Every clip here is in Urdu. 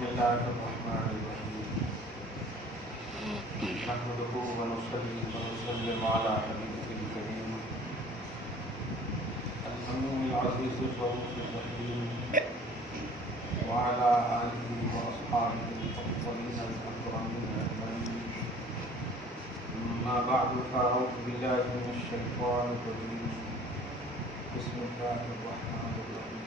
بسم الله الرحمن الرحيم نحمده ونصلي ونسلم على حبيبه الكريم الأمين العزيز الرؤوف الرحيم وعلى آله وأصحابه الأفضلين الأكرمين أجمعين. أما بعد فأعوذ بالله من الشيطان الرجيم. بسم الله الرحمن الرحيم.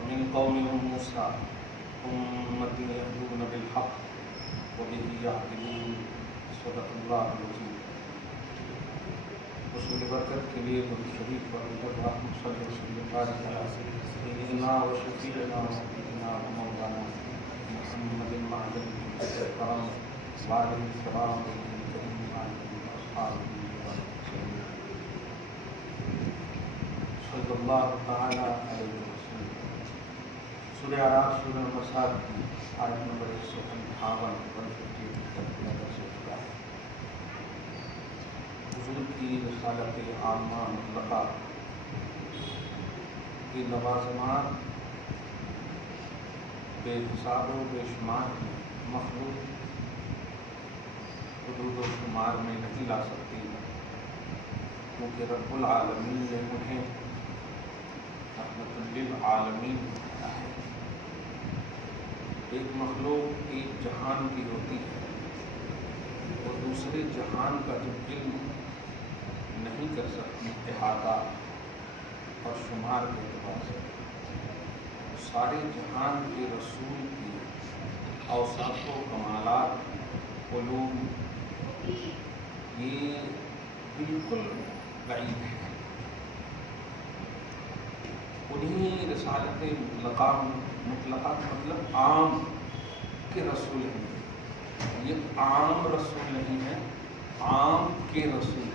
ومن قوم موسى أمة يهدون بالحق وبه يعدلون. صدق الله العظيم. رسول برکت کے لیے درود شریف پر اللہم صلی وسلم وبارک علی سیدنا و شفیعنا و حبیبنا و مولانا محمد معدن الکرام وعلیہ السلام الکریم وعلیہ اصحابہ صلی اللہ تعالی علیہ وسلم. سورہ اعراف سورہ نمبر 7 کی آیت نمبر 158 حضور کی رسالت عامہ مطلقہ کی لوازمات بے حساب و بے شمار مخلوق حدود و شمار میں نہیں لا سکتی، کیونکہ رب العالمین نے انہیں رحمت للعالمین بنایا ہے. ایک مخلوق ایک جہان کی ہوتی ہے اور دوسرے جہان کا جو علم نہیں کر سکتی احاطہ اور شمار کے اعتبار سے، سارے جہان کے رسول کی اوصاف و کمالات علوم یہ بالکل بعید ہے. انہیں رسالت مطلقہ مطلب عام کے رسول ہیں. یہ عام رسول نہیں ہے، عام کے رسول ہیں.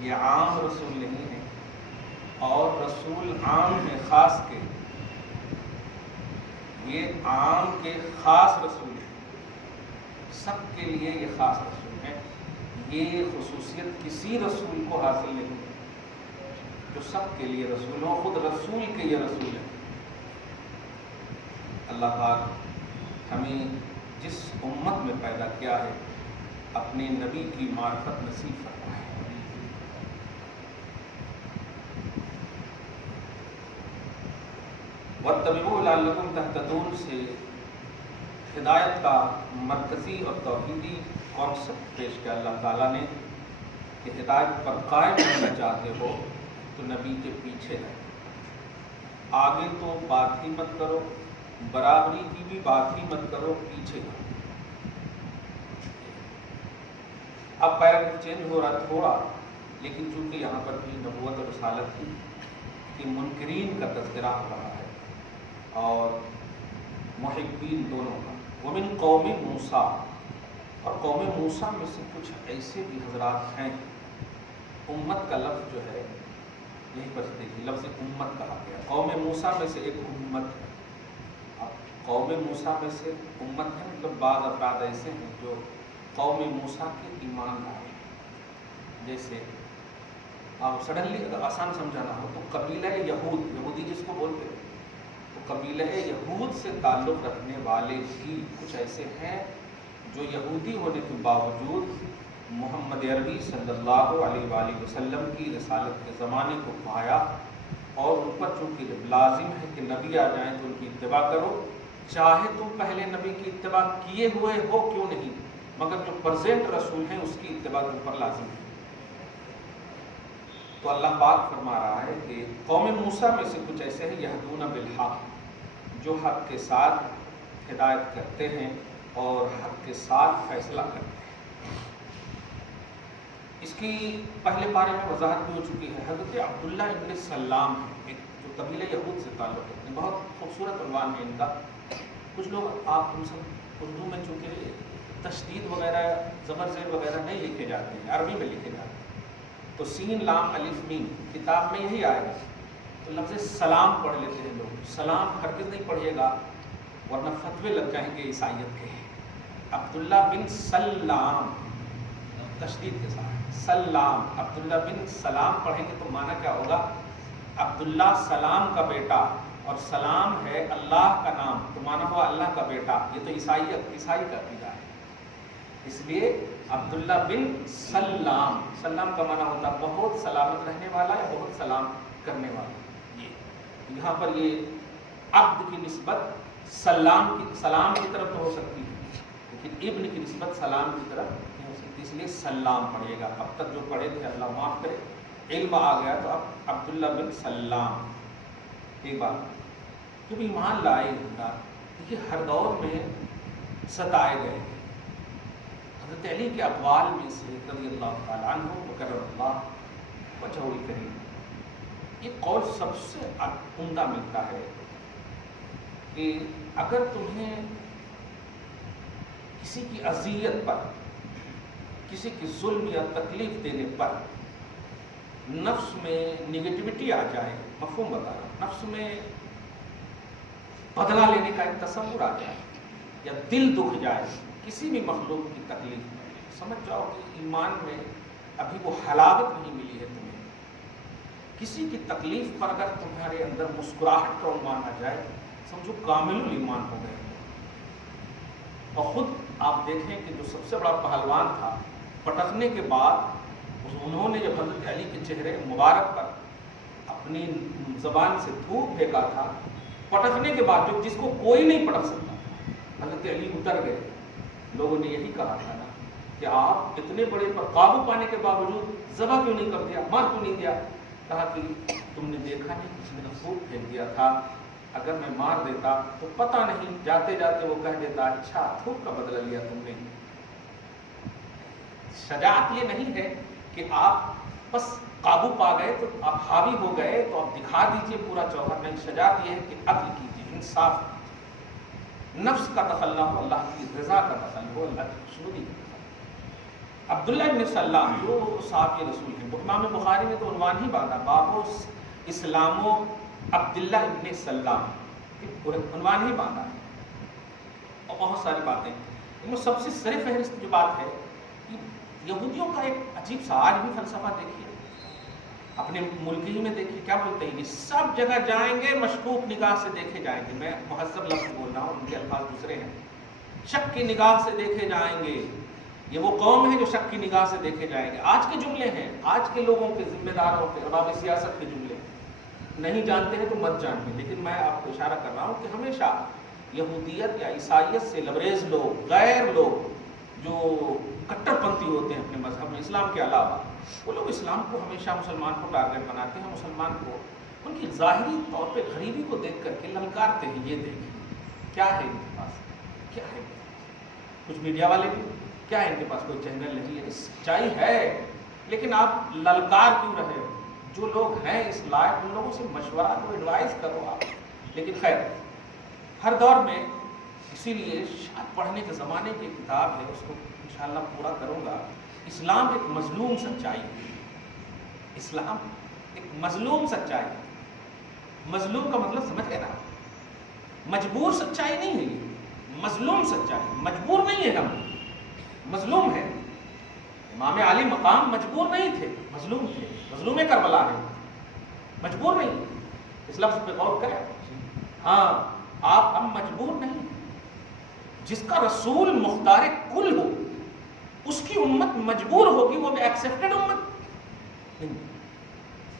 یہ عام رسول نہیں ہے اور رسول عام ہے خاص کے، یہ عام کے خاص رسول ہیں. سب کے لیے یہ خاص رسول ہے. یہ خصوصیت کسی رسول کو حاصل نہیں جو سب کے لیے رسول ہو. خود رسول کے یہ رسول ہیں. اللہ پاک ہمیں جس امت میں پیدا کیا ہے اپنے نبی کی معرفت نصیب فرمائے. وَاتَّبِعُوا لَعَلَّكُمْ تَهْتَدُونَ سے ہدایت کا مرکزی اور توحیدی کانسیپٹ پیش کیا اللہ تعالیٰ نے کہ ہدایت پر قائم رہنا چاہتے ہو تو نبی کے پیچھے رہے. آگے تو بات ہی مت کرو، برابری کی بھی بات ہی مت کرو، پیچھے کرو. اب پیراگراف چینج ہو رہا تھوڑا، لیکن چونکہ یہاں پر بھی نبوت اور رسالت کی منکرین کا تذکرہ ہو رہا ہے اور محبین دونوں کا. ومن قوم موسیٰ، اور قوم موسیٰ میں سے کچھ ایسے بھی حضرات ہیں. امت کا لفظ جو ہے یہیں پر دیکھیے، لفظ امت کہا گیا. قوم موسیٰ میں سے ایک امت ہے. اب قوم موسیٰ میں سے امت ہے مطلب بعض افراد ایسے ہیں جو قوم موسیٰ کے ایمان لائے. جیسے آپ سڈنلی اگر آسان سمجھانا ہو تو قبیلہ یہود، یہودی جس کو بولتے ہیں، تو قبیلہ یہود سے تعلق رکھنے والے بھی کچھ ایسے ہیں جو یہودی ہونے کے باوجود محمد عربی صلی اللہ علیہ وآلہ وسلم کی رسالت کے زمانے کو پایا اور ان پر چونکہ جب لازم ہے کہ نبی آ جائیں تو ان کی اتباع کرو، چاہے تم پہلے نبی کی اتباع کیے ہوئے ہو کیوں نہیں، مگر جو پرزینٹ رسول ہیں اس کی اتباع تم پر لازم ہے. تو اللہ پاک فرما رہا ہے کہ قوم موسیٰ میں سے کچھ ایسے ہیں یہدون بالحق، جو حق کے ساتھ ہدایت کرتے ہیں اور حق کے ساتھ فیصلہ کرتے ہیں. اس کی پہلے بارے میں وضاحت بھی ہو چکی ہے. حضرت عبداللہ ابن سلام ہے ایک جو قبیلہ یہود سے تعلق ہے. بہت خوبصورت عنوان ہے ان کا. کچھ لوگ آپ ہم سب اردو میں چونکہ تشدید وغیرہ زبر زیر وغیرہ نہیں لکھے جاتے ہیں، عربی میں لکھے جاتے ہیں، تو سین لام الف میم کتاب میں یہی آئے گا. تو لفظ سلام پڑھ لیتے ہیں لوگ. سلام ہرگز نہیں پڑھیے گا ورنہ فتوے لگ جائیں گے عیسائیت کے. عبداللہ بن سلام تشدید کے ساتھ سلام، عبداللہ بن سلام پڑھیں گے تو معنی کیا ہوگا؟ عبداللہ سلام کا بیٹا، اور سلام ہے اللہ کا نام تو معنی ہوا اللہ کا بیٹا. یہ تو عیسائی کا عقیدہ ہے. اس لیے عبداللہ بن سلام، سلام کا معنی ہوتا ہے بہت سلامت رہنے والا یا بہت سلام کرنے والا. یہ یہاں پر یہ عبد کی نسبت سلام کی طرف تو ہو سکتی ہے، لیکن ابن کی نسبت سلام کی طرف نہیں ہو سکتی. اس لیے سلام پڑھیے گا. اب تک جو پڑھے تھے اللہ معاف کرے، علم آ گیا تو اب عبداللہ بن سلام. ایک بات جب ایمان لائے دیکھیے ہر دور میں ستائے گئے. حضرت علی کے اقوال میں سے رضی اللہ تعالیٰ عنہ وکرم اللہ وجہہ الکریم یہ قول سب سے عمدہ ملتا ہے کہ اگر تمہیں کسی کی اذیت پر، کسی کی ظلم یا تکلیف دینے پر نفس میں نگیٹیوٹی آ جائے، مفہوم بتا رہا ہوں، نفس میں بدلہ لینے کا ایک تصور آ جائے یا دل دکھ جائے کسی بھی مخلوق کی تکلیف میں، سمجھ جاؤ کہ ایمان میں ابھی وہ حلاوت نہیں ملی ہے تمہیں. کسی کی تکلیف پر اگر تمہارے اندر مسکراہٹ کا عنوان آ جائے سمجھو کامل ایمان ہو گئے. اور خود آپ دیکھیں کہ جو سب سے بڑا پہلوان تھا، پٹکنے کے بعد انہوں نے جب حضرت علی کے چہرے مبارک پر اپنی زبان سے تھوک پھینکا تھا، پٹکنے کے بعد جس کو کوئی نہیں پٹک سکتا تھا، حضرت علی اتر گئے. لوگوں نے یہی کہا تھا نا کہ آپ اتنے بڑے پر قابو پانے کے باوجود ذبح کیوں نہیں کر دیا، مار کیوں نہیں دیا؟ کہا کہ تم نے دیکھا نہیں کسی نے تھوک پھینک دیا تھا، اگر میں مار دیتا تو پتہ نہیں جاتے جاتے وہ کہہ دیتا اچھا تھوک کا بدلہ لیا تم نے. شجاعت یہ نہیں ہے کہ آپ بس قابو پا گئے تو آپ حاوی ہو گئے تو آپ دکھا دیجئے پورا جوہر. نہیں، شجاعت یہ ہے کہ عدل کیجیے، انصاف کیجیے، نفس کا تخلی ہو، اللہ کی رضا کا تخلی ہو، اللہ کی خوشنودی کا تخلی. عبداللہ بن سلام جو صحابی رسول ہیں، امام بخاری میں تو عنوان ہی باندھا باب اسلام و عبداللہ ابن سلام، عنوان ہی باندھا ہے. اور بہت ساری باتیں ان میں سب سے سر فہرست جو بات ہے کہ یہودیوں کا ایک عجیب سا آج بھی فلسفہ دیکھیے، اپنے ملک ہی میں دیکھیے کیا بولتے ہیں، سب جگہ جائیں گے مشکوک نگاہ سے دیکھے جائیں گے. میں مہذب لفظ بول رہا ہوں، ان کے الفاظ دوسرے ہیں. شک کی نگاہ سے دیکھے جائیں گے. یہ وہ قوم ہے جو شک کی نگاہ سے دیکھے جائیں گے. آج کے جملے ہیں، آج کے لوگوں کے ذمہ داروں کے، ارباب سیاست کے جملے. نہیں جانتے ہیں تو مت جانتے، لیکن میں آپ کو اشارہ کر رہا ہوں کہ ہمیشہ یہودیت یا عیسائیت سے لبریز لوگ، غیر لوگ جو کٹر پنتھی ہوتے ہیں اپنے مذہب میں اسلام کے علاوہ، وہ لوگ اسلام کو ہمیشہ مسلمان کو ٹارگٹ بناتے ہیں. مسلمان کو ان کی ظاہری طور پہ غریبی کو دیکھ کر کے للکارتے ہیں. یہ دیکھیں کیا ہے ان کے پاس، کیا ہے کچھ میڈیا والے بھی کیا ہے ان کے پاس، کوئی چینل نہیں ہے. سچائی ہے لیکن آپ للکار کیوں رہے ہو؟ جو لوگ ہیں اس لائق ان لوگوں سے مشورہ کرو، ایڈوائز کرو آپ. لیکن خیر ہر دور میں، اسی لیے پڑھنے کے زمانے کی کتاب ہے، اس کو انشاءاللہ پورا کروں گا. اسلام ایک مظلوم سچائی ہے. اسلام ایک مظلوم سچائی ہے. مظلوم کا مطلب سمجھ گئے نا، مجبور سچائی نہیں ہے یہ، مظلوم سچائی. مجبور نہیں ہے ہم، مظلوم ہے. امام علی مقام مجبور نہیں تھے، مظلوم تھے. مظلوم کربلا ہے، مجبور نہیں. اس لفظ پہ غور کریں. ہاں آپ ہم مجبور نہیں. جس کا رسول مختار کل ہو اس کی امت مجبور ہوگی، وہ بھی ایکسیپٹڈ امت نہیں.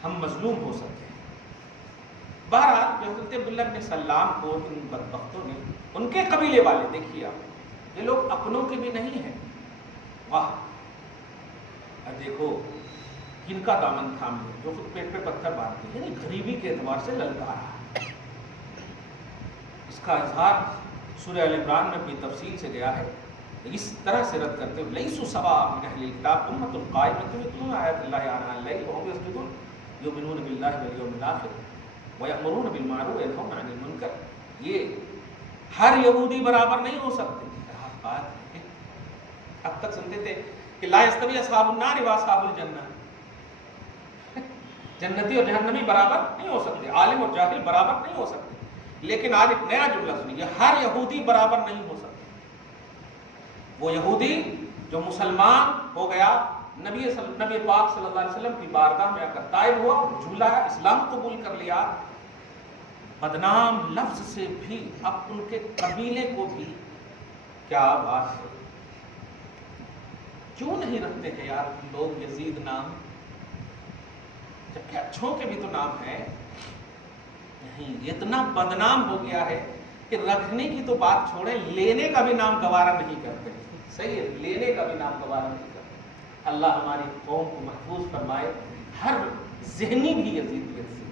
ہم مظلوم ہو سکتے ہیں. بہرحال حضرت عبداللہ بن سلام کو ان بدبختوں نے، ان کے قبیلے والے، دیکھیے آپ یہ لوگ اپنوں کے بھی نہیں ہیں. واہ، دیکھو کن کا دامن تھام لے جو خود پیٹ پہ پتھر باندھتے ہیں، یعنی غریبی کے اعتبار سے للکارا. اس کا اظہار سورہ ال عمران میں بھی تفصیل سے گیا ہے. اس طرح سے رد کرتے ہوئے لیسوا سواء من اہل الکتاب امۃ قائمۃ یتلون آیات اللہ آناء اللیل وهم یسجدون یؤمنون باللہ والیوم الآخر ویأمرون بالمعروف وینہون عن المنکر. یہ ہر یہودی برابر نہیں ہو سکتے. بات ہے اب تک سنتے تھے کہ لا یستوی اصحاب النار واصحاب الجنہ، جنتی اور جہنمی برابر نہیں ہو سکتے، عالم اور جاہل برابر نہیں ہو سکتے. لیکن آج ایک نیا جملہ سنیے، ہر یہودی برابر نہیں ہو سکتا. وہ یہودی جو مسلمان ہو گیا نبی پاک صلی اللہ علیہ وسلم کی بارگاہ میں آ کر تائب ہوا، جھولایا، اسلام قبول کر لیا، بدنام لفظ سے بھی اب ان کے قبیلے کو بھی، کیا بات ہے، کیوں نہیں رکھتے ہیں یار لوگ یزید نام، جبکہ اچھوں کے بھی تو نام ہے؟ نہیں، اتنا بدنام ہو گیا ہے کہ رکھنے کی تو بات چھوڑے، لینے کا بھی نام گوارا نہیں کرتے. صحیح ہے، لینے کا بھی نام گوارا نہیں کرتے. اللہ ہماری قوم کو محفوظ فرمائے ہر ذہنی بھی یزیدیت سے.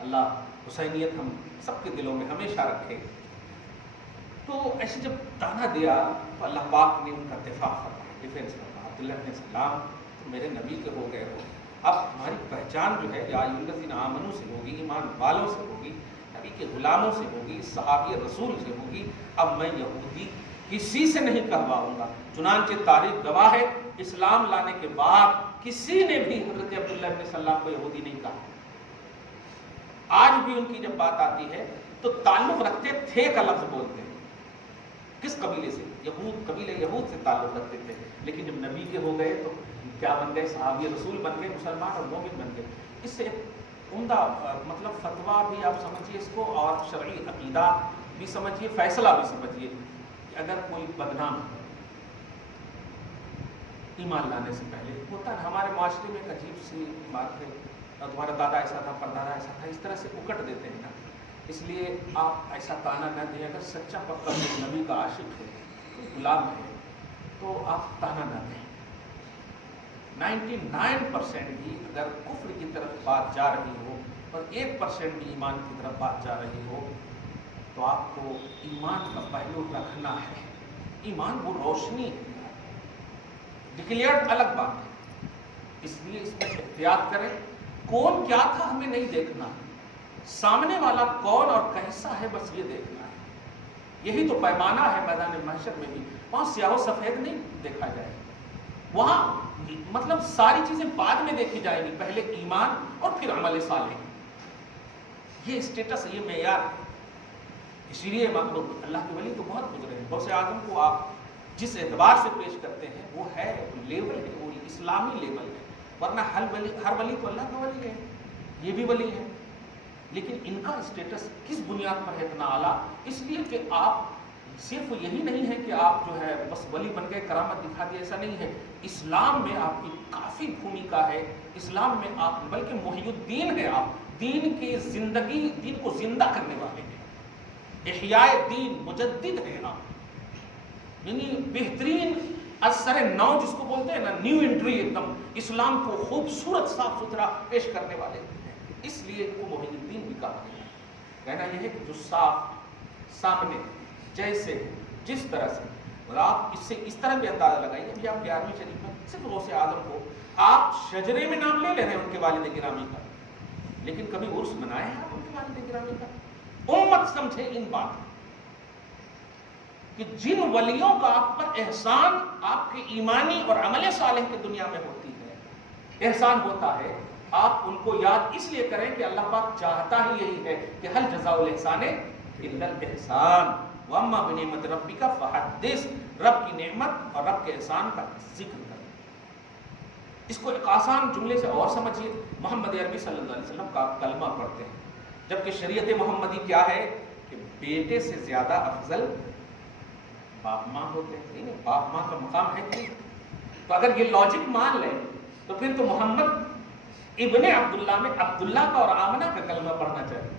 اللہ حسینیت ہم سب کے دلوں میں ہمیشہ رکھے. تو ایسے جب تانا دیا تو اللہ پاک نے ان کا دفاع فرمایا، ڈیفینس فرمایا. عبداللہ بن سلام تو میرے نبی کے ہو گئے ہو، اب ہماری پہچان جو ہے یا الذین آمنوا سے ہوگی، ایمان والوں سے ہوگی، نبی کے غلاموں سے ہوگی، صحابی رسول سے ہوگی. اب میں یہودی کسی سے نہیں کہواؤں گا. چنانچہ تاریخ گواہ ہے اسلام لانے کے بعد کسی نے بھی حضرت عبداللہ بن سلام کو یہودی نہیں کہا. آج بھی ان کی جب بات آتی ہے تو تعلق رکھتے تھے کا لفظ بولتے ہیں. کس قبیلے سے؟ یہود، قبیلے یہود سے تعلق رکھتے تھے. لیکن جب نبی کے ہو گئے تو کیا بن گئے؟ صحابی رسول بن گئے، مسلمان اور مومن بن گئے. اس سے عمدہ مطلب فتویٰ بھی آپ سمجھیے اس کو، اور شرعی عقیدہ بھی سمجھیے، فیصلہ بھی سمجھیے کہ اگر کوئی بدنام ایمان لانے سے پہلے ہوتا ہے، ہمارے معاشرے میں ایک عجیب سی بات ہے، تمہارا دادا ایسا تھا، پردادا ایسا تھا، اس طرح سے اکٹ دیتے ہیں نا. اس لیے آپ ایسا تانا نہ دیں. اگر سچا پکا نبی کا عاشق ہے، غلام ہے، تو آپ تانا نہ دیں. 99% بھی اگر کفر کی طرف بات جا رہی ہو اور 1% بھی ایمان کی طرف بات جا رہی ہو تو آپ کو ایمان کا پہلو رکھنا ہے. ایمان وہ روشنی ہے، ڈکلیئرڈ الگ بات ہے. اس لیے اس میں احتیاط کریں. کون کیا تھا ہمیں نہیں دیکھنا، سامنے والا کون اور کیسا ہے بس یہ دیکھنا ہے. یہی تو پیمانہ ہے میدان محشر میں بھی. وہاں سیاہ و سفید نہیں دیکھا جائے، وہاں مطلب ساری چیزیں بعد میں دیکھی جائیں گی، پہلے ایمان اور پھر عمل صالح. یہ اسٹیٹس، یہ معیار ہے. اسی لیے اللہ کے ولی تو بہت گزرے ہیں. غوث اعظم کو آپ جس اعتبار سے پیش کرتے ہیں وہ ہے، وہ لیول ہے، وہ اسلامی لیول ہے. ورنہ ہر ولی تو اللہ کا ولی ہے، یہ بھی ولی ہے. لیکن ان کا اسٹیٹس کس بنیاد پر ہے اتنا اعلیٰ؟ اس لیے کہ آپ صرف یہی نہیں ہے کہ آپ جو ہے بس ولی بن گئے، کرامت دکھا دی، ایسا نہیں ہے. اسلام میں آپ کی کافی بھومکا ہے. اسلام میں آپ بلکہ محی الدین ہے. آپ دین کی زندگی، دین کو زندہ کرنے والے ہیں. احیاء دین، مجدد ہیں آپ. یعنی بہترین اثر نو جس کو بولتے ہیں نا، نیو انٹری، ایک دم اسلام کو خوبصورت صاف ستھرا پیش کرنے والے ہیں. اس لیے کو محی الدین بھی کہا گیا. کہنا یہ ہے کہ جو صاف سامنے جیسے جس طرح سے، اور آپ اس سے اس طرح بھی اندازہ لگائیے کہ آپ 11ویں شریف میں صرف غوث اعظم کو آپ شجرے میں نام لے رہے ہیں ان کے والد گرامی کا، لیکن کبھی عرس منائے ہیں آپ ان کے والد گرامی کا؟ امت سمجھے ان بات کہ جن ولیوں کا آپ پر احسان آپ کے ایمانی اور عمل صالح کی دنیا میں ہوتی ہے، احسان ہوتا ہے، آپ ان کو یاد اس لیے کریں کہ اللہ پاک چاہتا ہی یہی ہے کہ هل جزاء الاحسان الا الاحسان واما بنعمت ربک فحدث. رب کی نعمت اور رب کے احسان کا ذکر کریں. اس کو ایک آسان جملے سے اور سمجھیے. محمد عربی صلی اللہ علیہ وسلم کا کلمہ پڑھتے ہیں، جبکہ شریعت محمدی کیا ہے کہ بیٹے سے زیادہ افضل باپ ماں ہوتے ہیں. نہیں، باپ ماں کا مقام ہے کہ، تو اگر یہ لاجک مان لیں تو پھر تو محمد ابن عبداللہ میں عبداللہ کا اور آمنہ کا کلمہ پڑھنا چاہیے.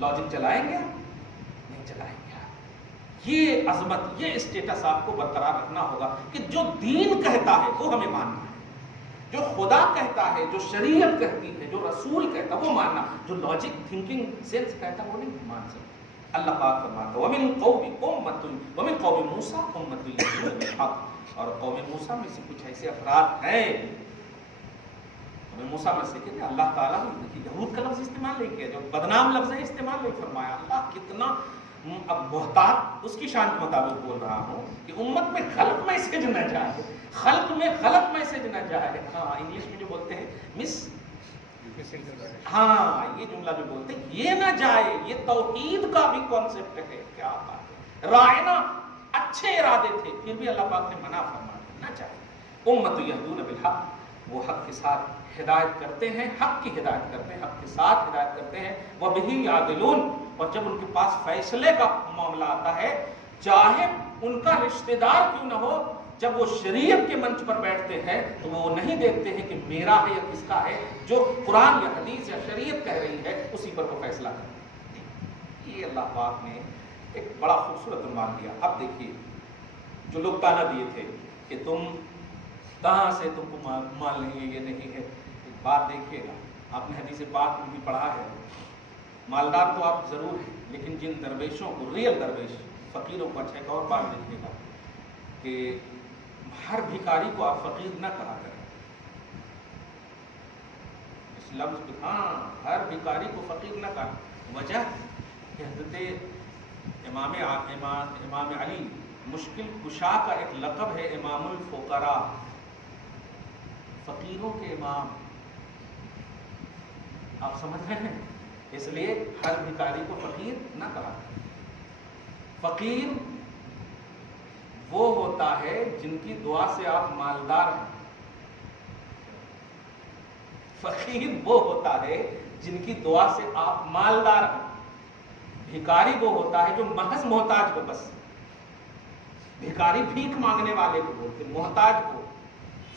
لاجک چلائیں گے؟ نہیں چلائیں گے. یہ عظمت، یہ اسٹیٹس آپ کو برقرار رکھنا ہوگا کہ جو دین کہتا ہے وہ ہمیں ماننا ہے، جو خدا کہتا ہے، جو شریعت کہتی ہے، جو رسول کہتا ہے وہ ماننا. جو لاجک تھنکنگ سینس کہتا ہے وہ نہیں مان سکتے. اللہ پاک فرماتا ہے وَمِن قَوْمِ أُمَّةٌ وَمِن قَوْمِ مُوسَىٰ أُمَّةٌ يَهْدُونَ بِالْحَقِّ. اور قوم موسیٰ میں سے کچھ ایسے افراد ہیں، قوم موسیٰ میں سے کہ اللہ تعالیٰ نے یہود کا لفظ استعمال نہیں کیا، جو بدنام لفظ ہے استعمال نہیں فرمایا. اللہ کتنا اب محتاط اس کی شان کے مطابق بول رہا ہوں کہ امت میں غلط میسج نہ جائے، خلق میں غلط میسج نہ جائے. ہاں انگلش میں جو بولتے ہیں ہاں یہ جملہ جو بولتے ہیں یہ نہ جائے. یہ توحید کا بھی کانسیپٹ ہے. کیا بات ہے. رائنا اچھے ارادے تھے پھر بھی اللہ پاک نے منع فرمایا نہ چاہے. امت یہدون بالحق، وہ حق کے ساتھ ہدایت کرتے ہیں، حق کی ہدایت کرتے ہیں، حق کے ساتھ ہدایت کرتے ہیں، وبہ یعدلون، اور جب ان کے پاس فیصلے کا معاملہ آتا ہے، چاہے ان کا رشتہ دار کیوں نہ ہو، جب وہ شریعت کے منچ پر بیٹھتے ہیں تو وہ نہیں دیکھتے ہیں کہ میرا ہے یا کس کا ہے، جو قرآن یا حدیث یا شریعت کہہ رہی ہے اسی پر وہ فیصلہ کرتے ہیں۔ یہ اللہ پاک نے ایک بڑا خوبصورت عنوان دیا۔ اب دیکھیے، جو لوگ تانا دیے تھے کہ تم کہاں سے تم کو مال نہیں ہے، یہ نہیں ہے، ایک بات دیکھیے گا، آپ نے حدیث پاک میں بھی پڑھا ہے، مالدار تو آپ ضرور ہیں، لیکن جن درویشوں کو، ریئل درویش فقیروں کو، اچھا ایک اور بات دیکھیے گا کہ ہر بھکاری کو آپ فقیر نہ کہا کریں، اس لفظ کو، ہاں ہر بھکاری کو فقیر نہ کہا، وجہ کہ حضرت امام علی مشکل کشا کا ایک لقب ہے، امام الفقراء، فقیروں کے امام، آپ سمجھ رہے ہیں، اس لیے ہر بھکاری کو فقیر نہ کہا۔ فقیر وہ ہوتا ہے جن کی دعا سے آپ مالدار ہیں، فقیر وہ ہوتا ہے جن کی دعا سے آپ مالدار ہیں، بھکاری وہ ہوتا ہے جو محض محتاج ہو، بس بھکاری بھیک مانگنے والے کو بولتے، محتاج ہو،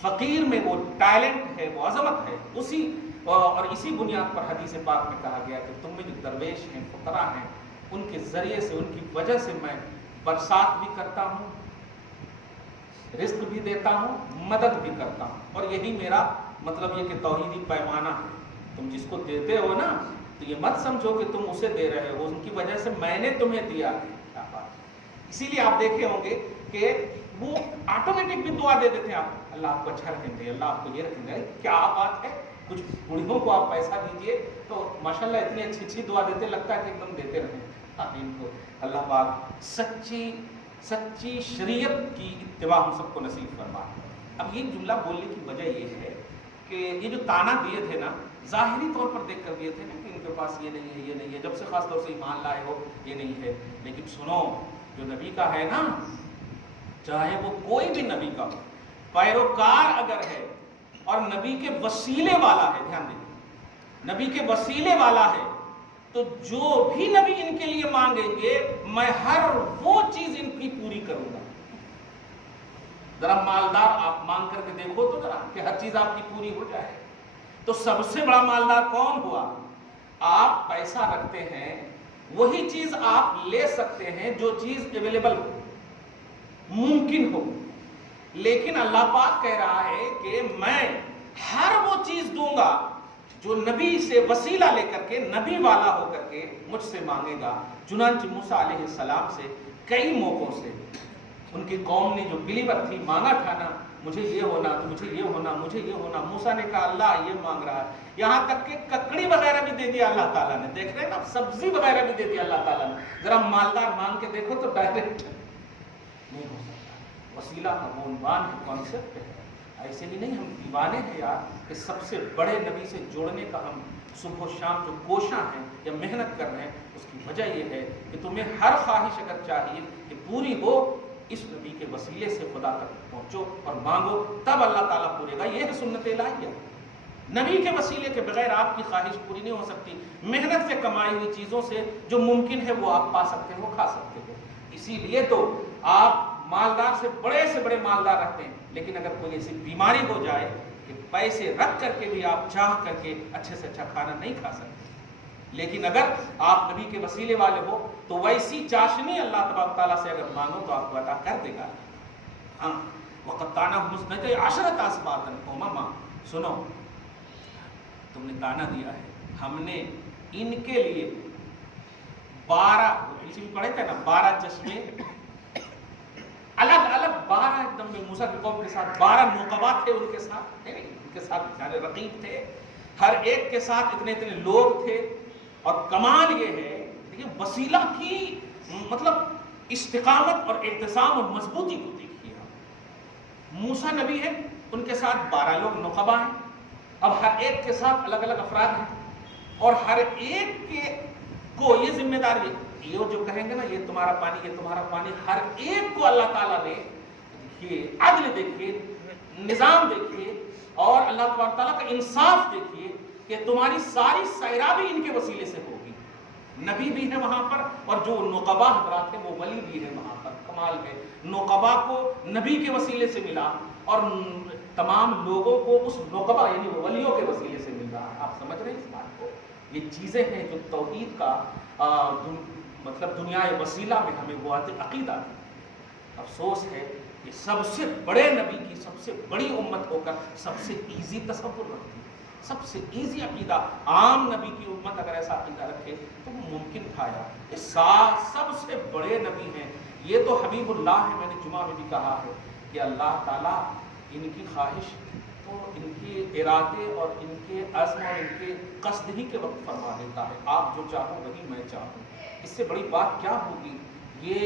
فقیر میں وہ ٹیلنٹ ہے، وہ عظمت ہے، اور اسی بنیاد پر حدیث پاک میں کہا گیا کہ تم میں جو درویش ہیں، فقراء ہیں، ان کے ذریعے سے، ان کی وجہ سے میں برسات بھی کرتا ہوں، رزق بھی دیتا ہوں، مدد بھی کرتا ہوں، اور یہی میرا مطلب یہ کہ توحیدی پیمانہ ہے۔ تم جس کو دیتے ہو نا تو یہ مت سمجھو کہ تم اسے دے رہے ہو، ان کی وجہ سے میں نے تمہیں دیا ہے۔ کیا بات، اسی لیے آپ دیکھے ہوں گے کہ وہ آٹومیٹک بھی دعا دے دیتے ہیں، آپ اللہ آپ کو اچھا رکھیں گے، اللہ آپ کو یہ رکھیں گے۔ کیا بات ہے، کچھ بوڑھیوں کو آپ پیسہ دیجئے تو ماشاءاللہ اتنی اچھی اچھی دعا دیتے، لگتا ہے کہ ایک دم دیتے رہیں۔ ان کو اللہ پاک سچی شریعت کی اتباع ہم سب کو نصیب فرمائے۔ اب یہ جملہ بولنے کی وجہ یہ ہے کہ یہ جو تانا دیے تھے نا، ظاہری طور پر دیکھ کر دیے تھے نا کہ ان کے پاس یہ نہیں ہے، یہ نہیں ہے، جب سے خاص طور سے ایمان لائے ہو یہ نہیں ہے، لیکن سنو، جو نبی کا ہے نا، چاہے وہ کوئی بھی نبی کا ہو، پیروکار اگر ہے اور نبی کے وسیلے والا ہے، دھیان دیں، نبی کے وسیلے والا ہے، تو جو بھی نبی ان کے لیے مانگیں گے میں ہر وہ چیز ان کی پوری کروں گا۔ ذرا مالدار آپ مانگ کر کے دیکھو تو ذرا کہ ہر چیز آپ کی پوری ہو جائے۔ تو سب سے بڑا مالدار کون ہوا؟ آپ پیسہ رکھتے ہیں، وہی چیز آپ لے سکتے ہیں جو چیز اویلیبل ہو، ممکن ہو، لیکن اللہ پاک کہہ رہا ہے کہ میں ہر وہ چیز دوں گا جو نبی سے وسیلہ لے کر کے، نبی والا ہو کر کے مجھ سے مانگے گا۔ چنانچہ موسیٰ علیہ السلام سے کئی موقعوں سے ان کی قوم نے جو بلیور تھی مانگا تھا نا، مجھے یہ ہونا، تو مجھے یہ ہونا، مجھے یہ ہونا، موسیٰ نے کہا اللہ یہ مانگ رہا ہے، یہاں تک کہ ککڑی وغیرہ بھی دے دیا اللہ تعالیٰ نے، دیکھ رہے ہیں نا، سبزی وغیرہ بھی دے دیا اللہ تعالیٰ نے۔ ذرا مالدار مانگ کے دیکھو تو ڈائریکٹ نہیں ہو سکتا، وسیلہ کا وہ عنوان ہے، کانسیپٹ ہے۔ ایسے ہی نہیں، ہم دیوانے ہیں یار کہ سب سے بڑے نبی سے جوڑنے کا ہم صبح و شام جو کوشاں ہیں یا محنت کر رہے ہیں، اس کی وجہ یہ ہے کہ تمہیں ہر خواہش اگر چاہیے کہ پوری ہو، اس نبی کے وسیلے سے خدا تک پہنچو اور مانگو، تب اللہ تعالیٰ پورے گا۔ یہ ہے سنت الہیہ، نبی کے وسیلے کے بغیر آپ کی خواہش پوری نہیں ہو سکتی۔ محنت سے کمائی ہوئی چیزوں سے جو ممکن ہے وہ آپ پا سکتے ہو، کھا سکتے ہو۔ اسی لیے تو آپ مالدار سے بڑے مالدار رہتے ہیں، لیکن اگر کوئی ایسی بیماری ہو جائے کہ پیسے رکھ کر کے بھی آپ چاہ کر کے اچھے سے اچھا کھانا نہیں کھا سکتے، لیکن اگر آپ نبی کے وسیلے والے ہو تو ویسی چاشنی اللہ تبارک تعالیٰ سے اگر مانگو تو آپ کو عطا کر دے گا۔ ہاں، وَقَطَّعْنَاهُمْ اثْنَتَيْ عَشْرَةَ أَسْبَاطًا أُمَمًا، سنو، تم نے تانا دیا ہے، ہم نے ان کے لیے 12 پیچھے بھی پڑھے تھے نا، 12 چشمے الگ الگ، 12 ایک دم میں موسیٰ کی قوم کے ساتھ 12 نقبات تھے ان کے ساتھ، نہیں ان کے ساتھ بیچارے رقیب تھے، ہر ایک کے ساتھ اتنے لوگ تھے۔ اور کمال یہ ہے، دیکھیے وسیلہ کی مطلب استقامت اور اعتصام اور مضبوطی کو دیکھیے۔ موسیٰ نبی ہیں، ان کے ساتھ 12 لوگ نقبہ ہیں، اب ہر ایک کے ساتھ الگ الگ افراد ہیں، اور ہر ایک کے کو یہ ذمہ داری، یہ جو کہیں گے نا یہ تمہارا پانی، یہ تمہارا پانی، ہر ایک کو اللہ تعالیٰ نے، دیکھیے عدل، دیکھیے نظام دیکھیے اور اللہ تبارک تعالیٰ کا انصاف دیکھیے کہ تمہاری ساری سیرابی ان کے وسیلے سے ہوگی. نبی بھی ہے وہاں پر اور جو نقبا حضرات ہیں وہ ولی بھی ہے وہاں پر. کمال ہے, نقبا کو نبی کے وسیلے سے ملا اور تمام لوگوں کو اس نقبا یعنی ولیوں کے وسیلے سے مل رہا ہے. آپ سمجھ رہے ہیں اس بات کو؟ یہ چیزیں ہیں جو توحید کا مطلب دنیا وسیلہ میں ہمیں وہ عقیدہ ہے. افسوس ہے کہ سب سے بڑے نبی کی سب سے بڑی امت ہو کر سب سے ایزی تصور رکھتی ہے, سب سے ایزی عقیدہ. عام نبی کی امت اگر ایسا عقیدہ رکھے تو وہ ممکن تھا یار. یہ سب سے بڑے نبی ہیں, یہ تو حبیب اللہ ہے. میں نے جمعہ میں بھی کہا ہے کہ اللہ تعالیٰ ان کی خواہش تو ان کے ارادے اور ان کے عزم اور ان کے قصد ہی کے وقت فرما دیتا ہے. آپ جو چاہو وہی میں چاہوں. اس سے بڑی بات کیا ہوگی؟ یہ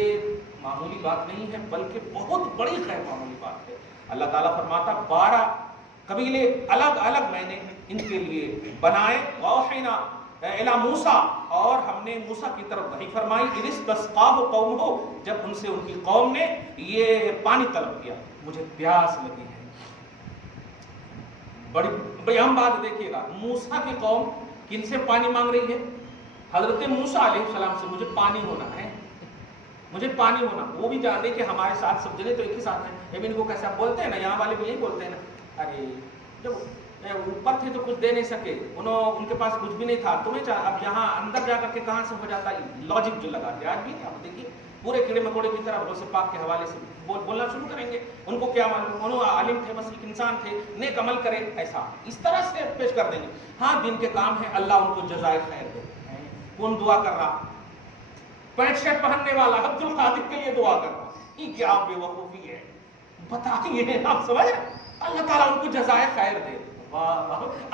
معمولی بات نہیں ہے بلکہ بہت بڑی غیر معمولی بات ہے. اللہ تعالیٰ فرماتا 12 قبیلے الگ الگ میں نے ان کے لیے بنائے. وَأَوْحَيْنَا إِلَىٰ مُوسَىٰ, اور ہم نے موسیٰ کی طرف وحی فرمائی. إِذِ اسْتَسْقَاهُ قَوْمُهُ, جب ان سے ان کی قوم نے یہ پانی طلب کیا, مجھے پیاس لگی ہے. بڑی اہم بات دیکھیے گا, موسیٰ کی قوم کن سے پانی مانگ رہی ہے؟ حضرت موسیٰ علیہ السلام سے. مجھے پانی ہونا ہے, مجھے پانی ہونا. وہ بھی جانتے کہ ہمارے ساتھ سب جگہ تو ایک ہی ساتھ ہیں. ان کو کیسے آپ بولتے ہیں نا, یہاں والے بھی یہی بولتے ہیں نا, ارے جب اوپر تھے تو کچھ دے نہیں سکے, ان کے پاس کچھ بھی نہیں تھا, تمہیں اب یہاں اندر جا کر کے کہاں سے ہو جاتا ہے لاجک جو لگاتے. آج بھی آپ دیکھیے پورے کیڑے مکوڑے کی طرح غوث پاک کے حوالے سے بولنا شروع کریں گے. ان کو کیا معلوم, انہوں عالم تھے, بس ایک انسان تھے, نیک عمل کرے, ایسا اس طرح سے پیش کر دیں گے. ہاں دن کے کام ہے, اللہ ان کو جزائے خیر دے. کون دعا کر رہا؟ پینٹ شرٹ پہننے والا عبد القادر کے لیے دعا کر رہا. یہ کیا بے وقوفی ہے, بتائیے. آپ سمجھ, اللہ تعالیٰ ان کو جزائے خیر دے.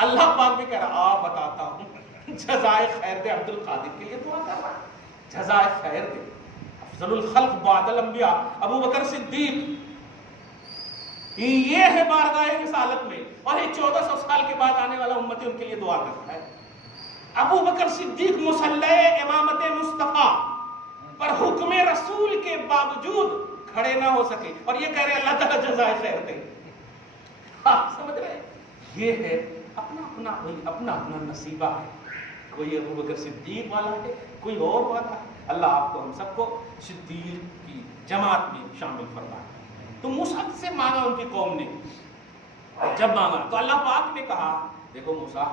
اللہ پاک بھی کہہ رہا, آپ بتاتا ہوں جزائے خیر دے. عبد القادر کے لیے دعا کر رہا, جزائے خیر دے. افضل الخلق بعد الانبیاء ابو بکر صدیق, یہ ہے بارگاہ رسالت میں, اور یہ 1400 سال کے بعد آنے والا امت ان کے لیے دعا کرتا ہے. ابو بکر صدیق مصلی امامت مصطفیٰ پر حکم رسول کے باوجود کھڑے نہ ہو سکے, اور یہ کہہ رہے اللہ تعالیٰ جزائے خیر دے. آپ سمجھ رہے ہیں, یہ ہے اپنا اپنا نصیبہ ہے. کوئی ابو بکر صدیق والا ہے, کوئی اور والا ہے. اللہ آپ کو ہم سب کو صدیق کی جماعت میں شامل فرمائے. تو موسیٰ سے مانگا ان کی قوم نے, جب مانگا تو اللہ پاک نے کہا دیکھو موسیٰ,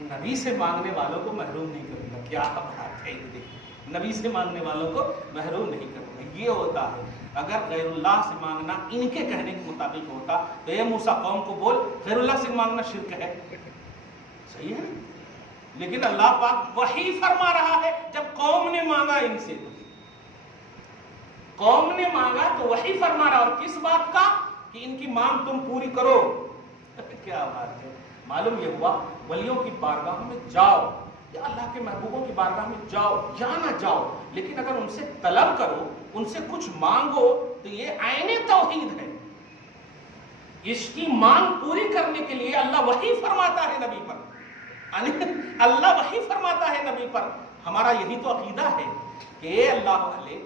نبی سے مانگنے والوں کو محروم نہیں کروں گا. کیا بات ہے, نبی سے مانگنے والوں کو محروم نہیں کروں گا. یہ ہوتا ہے, اگر غیر اللہ سے مانگنا ان کے کہنے کے مطابق ہوتا تو اے موسیٰ قوم کو بول غیر اللہ سے مانگنا شرک ہے. صحیح ہے, لیکن اللہ پاک وحی فرما رہا ہے. جب قوم نے مانگا ان سے, قوم نے مانگا تو وحی فرما رہا, اور کس بات کا کہ ان کی مانگ تم پوری کرو. کیا بات ہے. معلوم یہ ہوا ولیوں کی بارگاہوں میں جاؤ یا اللہ کے محبوبوں کی بارگاہ میں جاؤ یا نہ جاؤ, لیکن اگر ان سے طلب کرو, ان سے کچھ مانگو تو یہ عین توحید ہے. اس کی مانگ پوری کرنے کے لیے اللہ وحی فرماتا ہے نبی پر, اللہ وحی فرماتا ہے نبی پر. ہمارا یہی تو عقیدہ ہے کہ اے اللہ والے,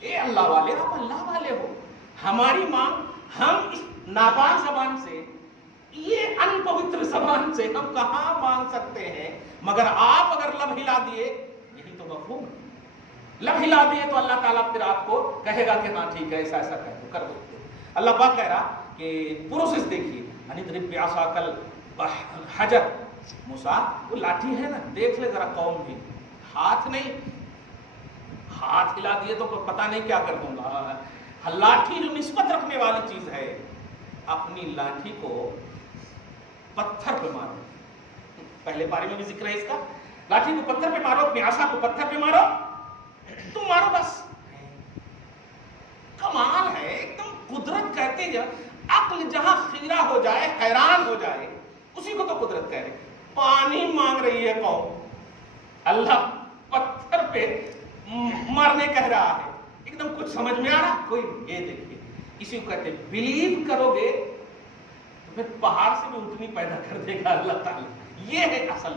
اے اللہ والے, آپ اللہ والے ہو. ہماری مانگ ہم اس ناپاک زبان سے, یہ ان پوتر زبان سے ہم کہاں مانگ سکتے ہیں, مگر آپ اگر لب ہلا دیے, یہی تو مفہوم ہے, لب ہلا دیے تو اللہ تعالیٰ پھر آپ کو کہے گا کہ ہاں ٹھیک ہے, ایسا ایسا کر دو. اللہ پاک کہہ رہا کہ پروسیس دیکھیے, اضرب بعصاک الحجر. موسیٰ وہ لاٹھی ہے نا, دیکھ لے ذرا قوم بھی, ہاتھ نہیں, ہاتھ ہلا دیے تو پتہ نہیں کیا کر دوں گا. لاٹھی جو نسبت رکھنے والی چیز ہے, اپنی لاٹھی کو پتھر پہ مارو. پہلے بارے میں بھی ذکر ہے اس کا, لاٹھی کو پتھر پہ مارو, اپنی عصا کو پتھر پہ مارو, تم مارو بس. کمال ہے ایک دم, قدرت کہتے ہیں, عقل جہاں خیرہ ہو جائے, حیران ہو جائے, اسی کو تو قدرت کہہ رہے. پانی مانگ رہی ہے قوم, اللہ پتھر پہ مارنے کہہ رہا ہے. ایک دم کچھ سمجھ میں آ رہا کوئی؟ یہ دیکھیے, اسی کو کہتے ہیں بلیو کرو گے تو پھر پہاڑ سے بھی اتنی پیدا کر دے گا اللہ تعالیٰ. یہ ہے اصل.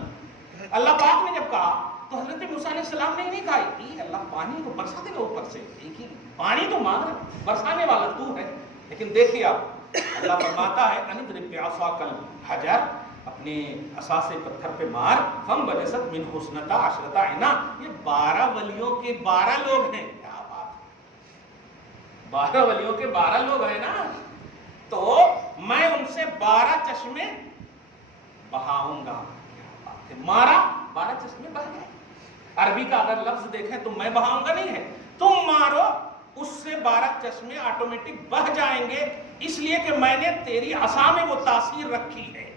اللہ پاک نے جب کہا تو حضرت موسیٰ علیہ السلام نے نہیں کہا یہ اللہ پانی کو برسا دے گا اوپر سے, ایک ہی پانی تو مانگ رہا, برسانے والا تو ہے, لیکن دیکھیے آپ اللہ فرماتا ہے انضرب بعصاک الحجر، اپنے عصا سے پتھر پہ مار، فانبجست منہ اثنتا عشرۃ عینا، یہ 12 ولیوں کے 12 لوگ ہیں. کیا بات ہے، 12 ولیوں کے 12 لوگ ہیں نا، تو میں ان سے 12 چشمے بہاؤں گا. مارا 12 چشمے بہ گئے. عربی کا اگر لفظ دیکھیں تو میں بہاؤں گا نہیں ہے، تم مارو اس سے 12 چشمے آٹومیٹک بہ جائیں گے، اس لیے کہ میں نے تیری عصا میں وہ تاثیر رکھی ہے،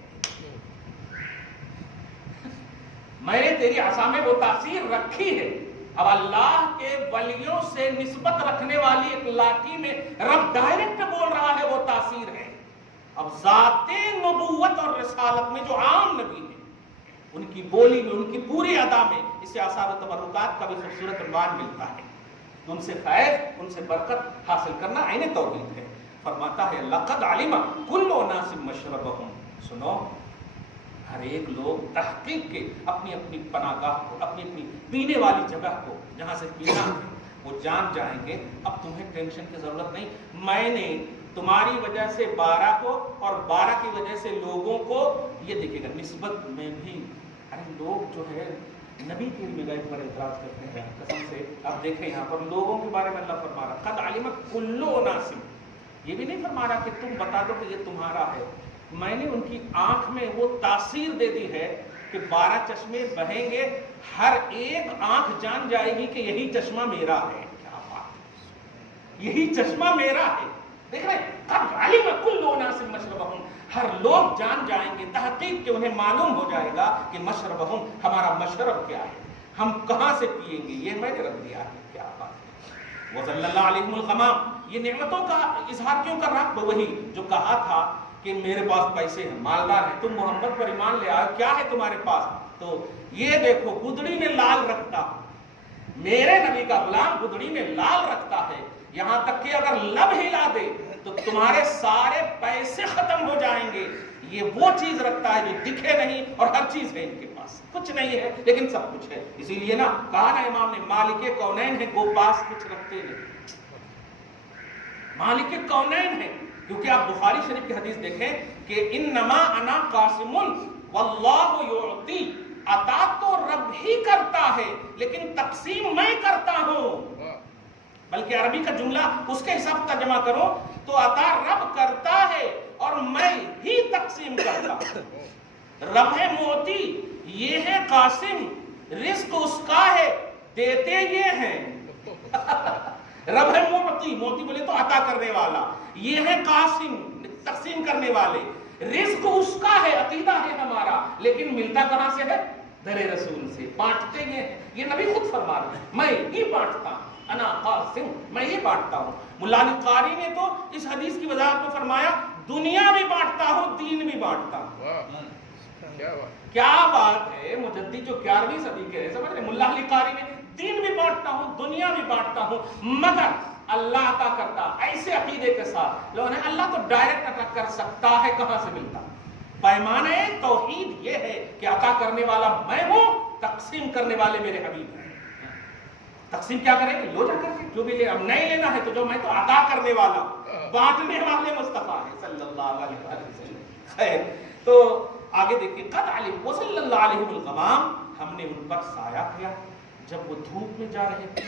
میں نے تیری عصا میں وہ تاثیر رکھی ہے. اب اللہ کے ولیوں سے نسبت رکھنے والی ایک لاٹھی میں رب ڈائریکٹ بول رہا ہے وہ تاثیر ہے. اب ذات نبوت اور رسالت میں جو عام نبی ہیں، ان کی بولی میں، ان کی پوری ادا میں اس سے آثار و تبرکات کا بھی خوبصورت عنوان ملتا ہے. ان سے فیض، ان سے برکت حاصل کرنا عین توحید ہے. فرماتا ہے لقد علم کل اناس مشربہم، سنو ہر ایک لوگ تحقیق کے اپنی اپنی پناہ گاہ کو، اپنی اپنی پینے والی جگہ کو، جہاں سے پینا ہے وہ جان جائیں گے. اب تمہیں ٹینشن کی ضرورت نہیں. میں نے تمہاری وجہ سے 12 کو اور 12 کی وجہ سے لوگوں کو، یہ دیکھے گا نسبت میں بھی، ارے لوگ جو ہے نبی کے علم غیب پر اعتراض کرتے ہیں. قسم سے آپ دیکھیں یہاں پر لوگوں کے بارے میں اللہ فرما رہا قد علم کل اناس، یہ بھی نہیں فرما رہا کہ تم بتا دو کہ یہ تمہارا ہے. میں نے ان کی آنکھ میں وہ تاثیر دے دی ہے کہ 12 چشمے بہیں گے، ہر ایک آنکھ جان جائے گی کہ یہی چشمہ میرا ہے. کیا بات، یہی چشمہ میرا ہے. دیکھ رہے قد علم کل اناس مشربہم، ہر لوگ جان جائیں گے تحقیق کہ انہیں معلوم ہو جائے گا کہ مشربہم، ہمارا مشرب کیا ہے، ہم کہاں سے پیئیں گے، یہ میں نے رکھ دیا ہے. کیا بات ہے. وَظَلَّلَّ عَلَيْهِمُ الْغَمَامُ، یہ نعمتوں کا اظہار کیوں کر رہا؟ وہی جو کہا تھا کہ میرے پاس پیسے ہیں، مالدار ہیں، تم محمد پر ایمان لے آئے، کیا ہے تمہارے پاس؟ تو یہ دیکھو گدڑی میں لال رکھتا، میرے نبی کا غلام گدڑی میں لال رکھتا ہے، یہاں تک کہ اگر لب ہلا دے تو تمہارے سارے پیسے ختم ہو جائیں گے. یہ وہ چیز رکھتا ہے جو دکھے نہیں، اور ہر چیز ہے ان کے پاس، کچھ نہیں ہے لیکن سب کچھ ہے. اسی لیے نا کہا نا امام نے مالک کونین ہے، گو پاس کچھ رکھتے نہیں. مالک کونین ہے، کیونکہ آپ بخاری شریف کی حدیث دیکھیں کہ انما انا قاسم واللہ یعطی، عطا تو رب ہی کرتا ہے لیکن تقسیم میں کرتا ہوں. بلکہ عربی کا جملہ اس کے حساب ترجمہ کرو تو عطا رب کرتا ہے اور میں ہی تقسیم کرتا ہوں. رب ہے موتی، یہ ہے قاسم، رزق اس کا ہے، دیتے یہ ہیں. رب ہے موتی، موتی بولے تو عطا کرنے والا، یہ ہے قاسم، تقسیم کرنے والے. رزق اس کا ہے، عقیدہ ہے ہمارا، لیکن ملتا کہاں سے ہے؟ در رسول سے. بانٹتے یہ ہیں، یہ نبی خود فرما رہے ہیں میں ہی بانٹتا ہوں، انا قاسم، میں ہی بانٹتا ہوں. مولا علی قاری نے تو اس حدیث کی وضاحت میں فرمایا دنیا بھی بانٹتا ہوں، دین بھی بانٹتا ہوں. کیا بات ہے. مجددی جو 11ویں صدی کے ہیں، سمجھ رہے، مولا علی قاری نے دین بھی بانٹتا ہوں، دنیا بھی بانٹتا ہوں، مگر اللہ عطا کرتا. ایسے عقیدے کے ساتھ لوگوں نے اللہ تو ڈائریکٹ عطا کر سکتا ہے، کہاں سے ملتا؟ پیمانہ توحید یہ ہے کہ عطا کرنے والا میں ہوں، تقسیم کرنے والے میرے حبیب ہیں. تقسیم کیا کریں گے؟ لو جا کر کے جو بھی لے، اب نہیں لینا ہے تو جو میں تو عطا کرنے والا، بانٹنے والے مصطفیٰ ہیں صلی اللہ علیہ وسلم. خیر، تو آگے دیکھیں قد علم وصلی اللہ علیہ الغمام، ہم نے ان پر سایہ کیا جب وہ دھوپ میں جا رہے تھے.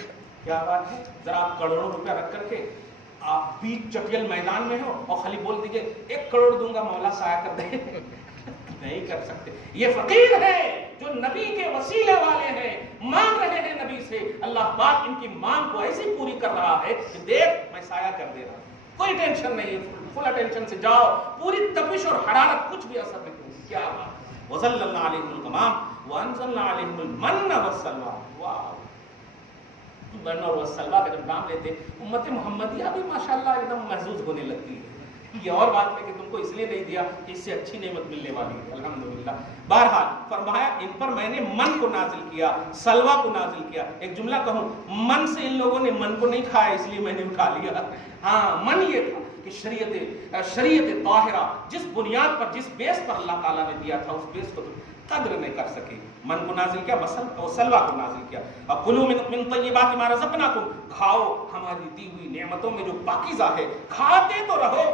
کیا بات ہے. ذرا آپ کروڑوں روپیہ رکھ کر کے آپ بیچ چٹیل میدان میں ہو اور خالی بول دیجئے 1 کروڑ دوں گا مولا سایہ کر دے، نہیں کر سکتے. یہ فقیر ہے جو نبی کے وسیلے والے ہیں، مانگ رہے ہیں نبی سے. اللہ پاک ان کی مانگ کو ایسی پوری کر رہا ہے کہ دیکھ میں سایہ کر دے رہا ہوں، کوئی ٹینشن نہیں ہے، فل اٹینشن سے جاؤ، پوری تپش اور حرارت کچھ بھی اثر نہیں ہوگی. کیا بات. وَظَلَّلْنَا عَلَيْهِمُ الْغَمَامَ وَأَنزَلْنَا عَلَيْهِمُ الْمَنَّ وَالسَّلْوَىٰ. واو، من اور والسلویٰ کا جب نام لیتے امت محمدیہ بھی ماشاءاللہ ایک دم محظوظ ہونے لگتی ہے. یہ اور بات ہے کہ تم کو اس لیے نہیں دیا کہ اس سے اچھی نعمت ملنے والی ہے. الحمدللہ. بہرحال فرمایا ان پر میں نے من کو نازل کیا، سلوہ کو نازل کیا. ایک جملہ کہوں، من سے ان لوگوں نے من کو نہیں کھایا اس لیے میں نے اٹھا لیا. ہاں من یہ تھا کہ شریعت طاہرہ جس بنیاد پر جس بیس پر اللہ تعالیٰ نے دیا تھا اس بیس کو قدر نہیں کر سکے. من کو نازل کیا, سلوہ کو نازل کیا. اب کلوا من طیبات ما رزقناکم, کھاؤ ہماری دی ہوئی نعمتوں میں جو پاکیزہ ہے, کھاتے تو رہو,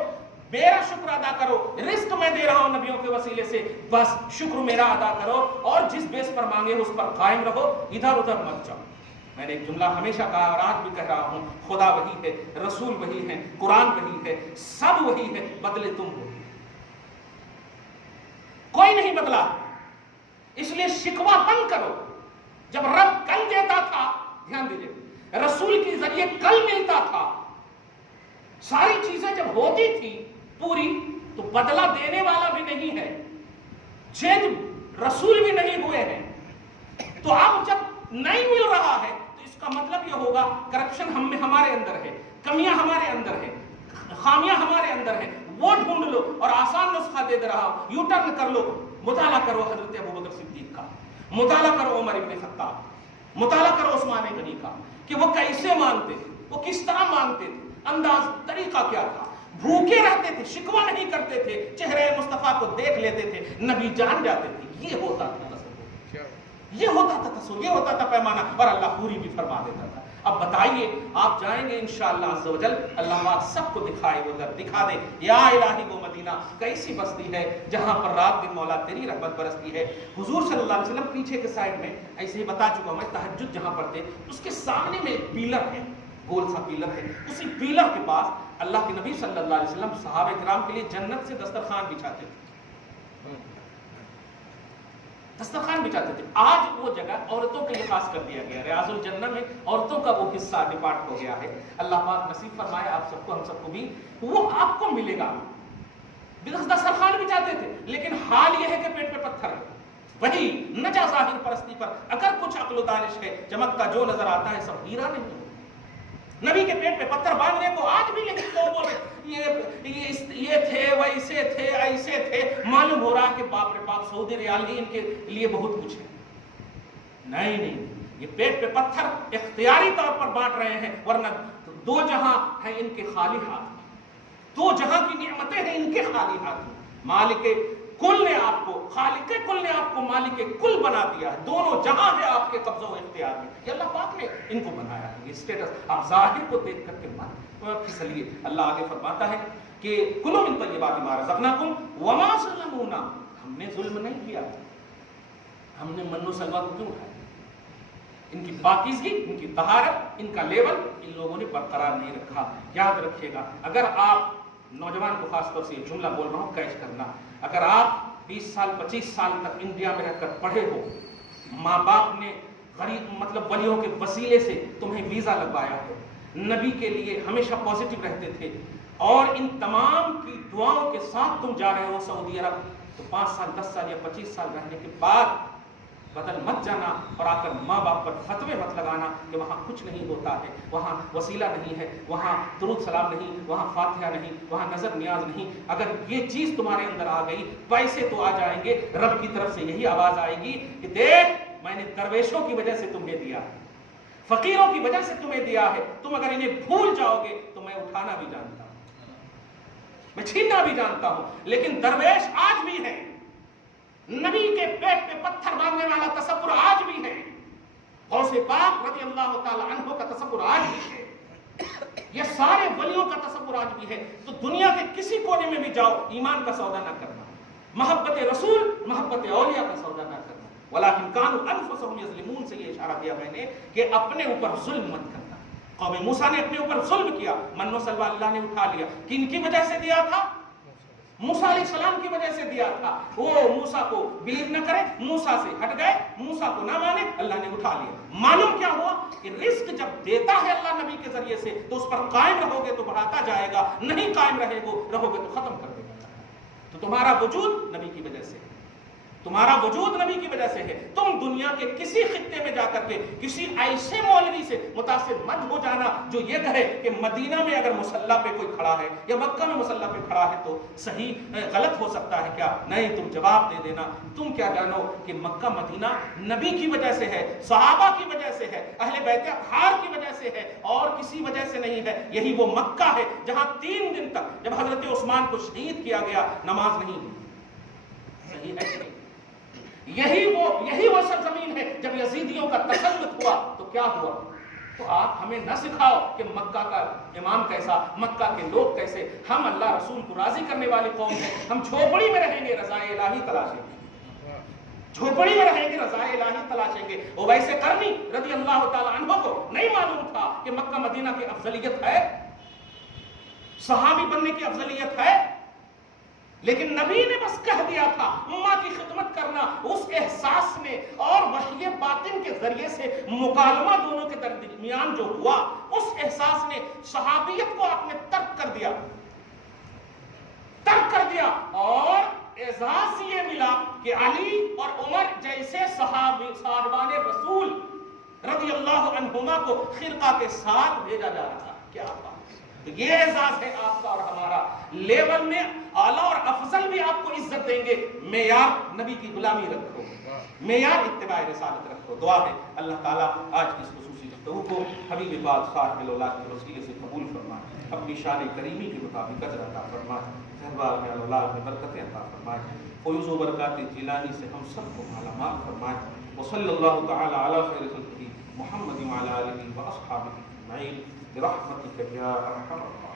میرا شکر ادا کرو. رزق میں دے رہا ہوں نبیوں کے وسیلے سے, بس شکر میرا ادا کرو اور جس بیس پر مانگے اس پر قائم رہو, ادھر ادھر مت جاؤ. میں نے ایک جملہ ہمیشہ کہا اور آج بھی کہہ رہا ہوں, خدا وہی ہے, رسول وہی ہے, قرآن وہی ہے, سب وہی ہے, بدلے تم ہو, کوئی نہیں بدلا. اس لیے شکوہ بند کرو. جب رب کل دیتا تھا, دھیان دیجیے, رسول کے ذریعے کل ملتا تھا, ساری چیزیں جب ہوتی تھی پوری, تو بدلہ دینے والا بھی نہیں ہے, چینج رسول بھی نہیں ہوئے ہیں. تو اب جب نہیں مل رہا ہے تو اس کا مطلب یہ ہوگا کرپشن ہمارے اندر ہے, کمیاں ہمارے اندر ہے, خامیاں ہمارے اندر ہیں, وہ ڈھونڈ لو. اور آسان نسخہ دے رہا ہوں, یو ٹرن کر لو, مطالعہ کرو حضرت ابوبکر صدیق کا, مطالعہ کرو عمر ابن خطاب, مطالعہ کرو عثمان غنی کا, کہ وہ کیسے مانتے تھے, وہ کس طرح مانتے تھے, انداز طریقہ کیا تھا. بھوکے رہتے تھے, شکوہ نہیں کرتے تھے, چہرے مصطفیٰ کو دیکھ لیتے تھے, نبی جان جاتے تھے. یہ ہوتا تھا تصور, یہ ہوتا تھا تصور, یہ ہوتا تھا پیمانہ, اور اللہ پوری بھی فرما دیتا تھا. اب بتائیے, آپ جائیں گے انشاءاللہ عز و جل, اللہ پاک سب کو دکھائے, وہ در دکھا دے. یا الہی وہ مدینہ کیسی بستی ہے جہاں پر رات دن مولا تیری رحمت برستی ہے. حضور صلی اللہ علیہ وسلم پیچھے کے سائڈ میں, ایسے ہی بتا چکا ہوں میں, تہجد جہاں پڑھتے اس کے سامنے میں ایک پیلر ہے, گول سا پیلر ہے. اسی پیلر کے پاس اللہ کے نبی صلی اللہ علیہ وسلم صحابہ کرام کے لیے جنت سے دسترخوان بچھاتے تھے, دسترخوان بچھاتے تھے. آج وہ جگہ عورتوں کے لیے خاص کر دیا گیا, ریاض الجنہ میں عورتوں کا وہ حصہ ڈپارٹ ہو گیا ہے. اللہ پاک نصیب فرمائے آپ سب کو, ہم سب کو بھی, وہ آپ کو ملے گا. دسترخوان بچھاتے تھے, لیکن حال یہ ہے کہ پیٹ پہ پتھر ہے. وہی نجا ظاہر پرستی پر اگر کچھ عقل و دانش ہے, چمکتا جو نظر آتا ہے سب ہیرا نہیں. نبی کے پیٹ پہ پتھر باندھنے کو آج بھی نہیں تو بولے یہ تھے, ویسے تھے, ایسے تھے. معلوم ہو رہا کہ باپ رے باپ سعودی ریال ہی ان کے لیے بہت کچھ ہے. نہیں, یہ پیٹ پہ پتھر اختیاری طور پر بانٹ رہے ہیں, ورنہ دو جہاں ہیں ان کے خالی ہاتھ, دو جہاں کی نعمتیں ہیں ان کے خالی ہاتھ. مالک کل نے آپ کو, خالق کل نے آپ کو مالک کل بنا دیا ہے. دونوں جہاں ہے آپ کے قبضہ و اختیار میں. یہ اللہ پاک نے ان کو بنایا ہے. یہ اسٹیٹس آپ ظاہر کو دیکھ کر کے مت پھسلیے. اللہ آگے فرماتا ہے کہ کلوا من طیبات ما رزقناکم وما ظلمونا, ہم نے ظلم نہیں کیا, ہم نے من و سلوہ کو کیوں اٹھایا. ان کی پاکیزگی, ان کی طہارت, ان کا لیول ان لوگوں نے برقرار نہیں رکھا. یاد رکھیے گا, اگر آپ نوجوان کو خاص طور سے یہ جملہ بول رہا ہوں کیچ کرنا, اگر آپ 20 سال 25 سال تک انڈیا میں رہ کر پڑھے ہو, ماں باپ نے غریب مطلب ولیوں کے وسیلے سے تمہیں ویزا لگوایا ہے, نبی کے لیے ہمیشہ پازیٹیو رہتے تھے, اور ان تمام کی دعاؤں کے ساتھ تم جا رہے ہو سعودی عرب, تو 5 سال 10 سال یا 25 سال رہنے کے بعد بدل مت جانا اور آ کر ماں باپ پر فتوے مت لگانا کہ وہاں کچھ نہیں ہوتا ہے, وہاں وسیلہ نہیں ہے, وہاں درود سلام نہیں, وہاں فاتحہ نہیں, وہاں نظر نیاز نہیں. اگر یہ چیز تمہارے اندر آ گئی, پیسے تو آ جائیں گے, رب کی طرف سے یہی آواز آئے گی کہ دیکھ میں نے درویشوں کی وجہ سے تمہیں دیا ہے, فقیروں کی وجہ سے تمہیں دیا ہے, تم اگر انہیں بھول جاؤ گے تو میں اٹھانا بھی جانتا ہوں, میں چھیننا بھی جانتا ہوں. لیکن درویش آج بھی ہے, نبی کے پیٹ پہ پتھر باندھنے والا تصور آج بھی ہے, غوث پاک رضی اللہ تعالی عنہ کا تصور آج بھی ہے, یہ سارے ولیوں کا تصور آج بھی ہے. تو دنیا کے کسی کونے میں بھی جاؤ, ایمان کا سودا نہ کرنا, محبت رسول, محبت اولیاء کا سودا نہ کرنا. ولیکن کانوا انفسہم یظلمون سے یہ اشارہ دیا میں نے کہ اپنے اوپر ظلم مت کرنا. قوم موسیٰ نے اپنے اوپر ظلم کیا, من و سلوہ اللہ نے اٹھا لیا. کن کی وجہ سے دیا تھا؟ موسیٰ علیہ السلام کی وجہ سے دیا تھا. وہ موسیٰ کو بلیو نہ کرے, موسیٰ سے ہٹ گئے, موسیٰ کو نہ مانے, اللہ نے اٹھا لیا. معلوم کیا ہوا کہ رزق جب دیتا ہے اللہ نبی کے ذریعے سے تو اس پر قائم رہو گے تو بڑھاتا جائے گا, نہیں قائم رہو گے تو ختم کر دے گا. تو تمہارا وجود نبی کی وجہ سے, تمہارا وجود نبی کی وجہ سے ہے. تم دنیا کے کسی خطے میں جا کر کے کسی ایسے مولوی سے متاثر مت ہو جانا جو یہ کہے کہ مدینہ میں اگر مصلی پہ کوئی کھڑا ہے یا مکہ میں مصلی پہ کھڑا ہے تو صحیح غلط ہو سکتا ہے کیا. نہیں، تم جواب دے دینا تم کیا جانو کہ مکہ مدینہ نبی کی وجہ سے ہے، صحابہ کی وجہ سے ہے، اہل بیت اطہار کی وجہ سے ہے، اور کسی وجہ سے نہیں ہے. یہی وہ مکہ ہے جہاں 3 دن تک جب حضرت عثمان کو شہید کیا گیا نماز نہیں ہوئی. صحیح ہے کہ نہیں؟ یہی وہ سرزمین ہے جب یزیدیوں کا تسلط ہوا تو کیا ہوا. تو آپ ہمیں نہ سکھاؤ کہ مکہ کا امام کیسا، مکہ کے لوگ کیسے. ہم اللہ رسول کو راضی کرنے والی قوم ہیں. ہم جھوپڑی میں رہیں گے، رضائے الہی تلاشیں گے. جھوپڑی میں رہیں گے، رضائے الہی تلاشیں گے. اویس قرنی رضی اللہ تعالی عنہ کو نہیں معلوم تھا کہ مکہ مدینہ کی افضلیت ہے، صحابی بننے کی افضلیت ہے، لیکن نبی نے بس کہہ دیا تھا امہ کی خدمت کرنا. اس احساس نے اور وحی باطن کے ذریعے سے مکالمہ دونوں کے درمیان جو ہوا، اس احساس نے صحابیت کو آپ نے ترک کر دیا اور اعزاز یہ ملا کہ علی اور عمر جیسے صحابان رسول رضی اللہ عنہما کو خرقہ کے ساتھ بھیجا جا رہا. کیا بات! تو یہ اعزاز ہے آپ کا اور ہمارا. لیول میں اعلیٰ اور افضل بھی آپ کو عزت دیں گے. معیار نبی کی غلامی رکھو، معیار اتباع رسالت رکھو. دعا ہے اللہ تعالیٰ آج کی اس خصوصی گفتگو کو حبیب پاک صاحب الاولاد کے وسیلے سے قبول فرمائے، اپنی شان کریمی کے مطابق اجر عطا فرمائے، صحبال میں اولاد میں برکتیں عطا فرمائے، فیض و برکات جیلانی سے ہم سب کو مالا مال فرمائے. وصلی اللہ تعالی علی خیر خلقہ محمد وعلی آلہ واصحابہ اجمعین برحمتک یا ارحم الراحمین.